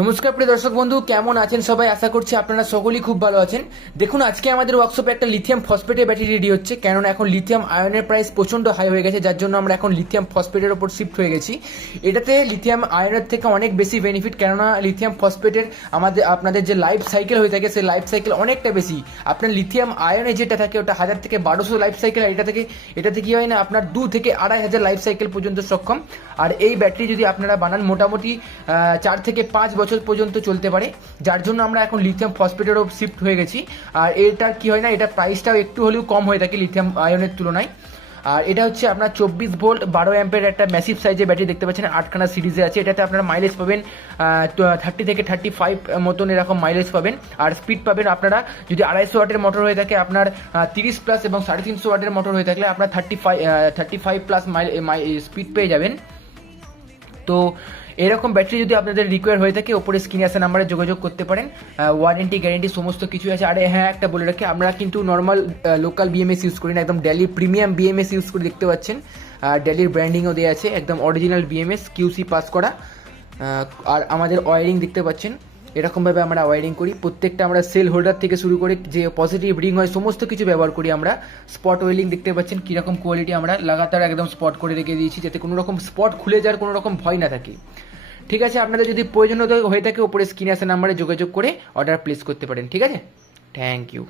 নমস্কার প্রিয় দর্শক বন্ধু, কেমন আছেন সবাই? আশা করছি আপনারা সকলেই খুব ভালো আছেন। দেখুন, আজকে আমাদের ওয়ার্কশপে একটা লিথিয়াম ফসফেটের ব্যাটারি রেডি হচ্ছে, কেননা এখন লিথিয়াম আয়নের প্রাইস প্রচণ্ড হাই হয়ে গেছে, যার জন্য আমরা এখন লিথিয়াম ফসফেটের ওপর শিফট হয়ে গেছি। এটাতে লিথিয়াম আয়নের থেকে অনেক বেশি বেনিফিট, কেননা লিথিয়াম ফসফেটের আপনাদের যে লাইফ সাইকেল হয়ে থাকে সেই লাইফ সাইকেল অনেকটা বেশি। আপনার লিথিয়াম আয়নে যেটা থাকে ওটা 1000 থেকে 1200 লাইফ সাইকেল, আর এটাতে কি হয় না, আপনার 2 থেকে 2500 লাইফ সাইকেল পর্যন্ত সক্ষম। আর এই ব্যাটারি যদি আপনারা বানান, মোটামুটি 4 থেকে 5 বছর পর্যন্ত চলতে পারে, যার জন্য আমরা এখন লিথিয়াম ফসফেটেরও শিফট হয়ে গেছি। আর এটার কি হয় না, এটা প্রাইসটাও একটু হলেও কম হয়ে থাকে লিথিয়াম আয়নের তুলনায়। আর এটা হচ্ছে আপনার 24 ভোল্ট 12 অ্যাম্পের একটা ম্যাসিভ সাইজের ব্যাটারি দেখতে পাচ্ছেন, 8খানা সিরিজে আছে। এটাতে আপনারা মাইলেজ পাবেন 30 থেকে 35 মতন এরকম মাইলেজ পাবেন। আর স্পিড পাবেন আপনারা, যদি 250 ওয়াটের মোটর হয়ে থাকে আপনার 30 প্লাস, এবং 350 ওয়াটের মোটর হয়ে থাকলে আপনার 35 প্লাস স্পিড পেয়ে যাবেন। তো এরকম ব্যাটারি যদি আপনাদের রিকোয়ার হয়ে থাকে, ওপরে স্ক্রিনে আসা নাম্বারে যোগাযোগ করতে পারেন। ওয়ারেন্টি গ্যারেন্টি সমস্ত কিছু আছে। আর হ্যাঁ, একটা বলে রাখি, আমরা কিন্তু নর্মাল লোকাল বিএমএস ইউজ করি না, একদম ডেলির প্রিমিয়াম বিএমএস ইউজ করে, দেখতে পাচ্ছেন ডেলির ব্র্যান্ডিংও দেওয়া আছে, একদম অরিজিনাল বিএমএস কিউসি পাস করা। আর আমাদের ওয়ারিং দেখতে পাচ্ছেন, এরকমভাবে আমরা ওয়ারিং করি। প্রত্যেকটা আমরা সেল হোল্ডার থেকে শুরু করে যে পজিটিভ রিং হয় সমস্ত কিছু ব্যবহার করি আমরা। স্পট ওয়েলিং দেখতে পাচ্ছেন কীরকম কোয়ালিটি, আমরা লাগাতার একদম স্পট করে রেখে দিয়েছি, যাতে কোনো রকম স্পট খুলে যাওয়ার কোনো রকম ভয় না থাকে। ঠিক আছে, আপনাদের যদি প্রয়োজন হয়ে থাকে, ওপরে স্ক্রিনে আসা নাম্বারে যোগাযোগ করে অর্ডার প্লেস করতে পারেন। ঠিক আছে, থ্যাংক ইউ।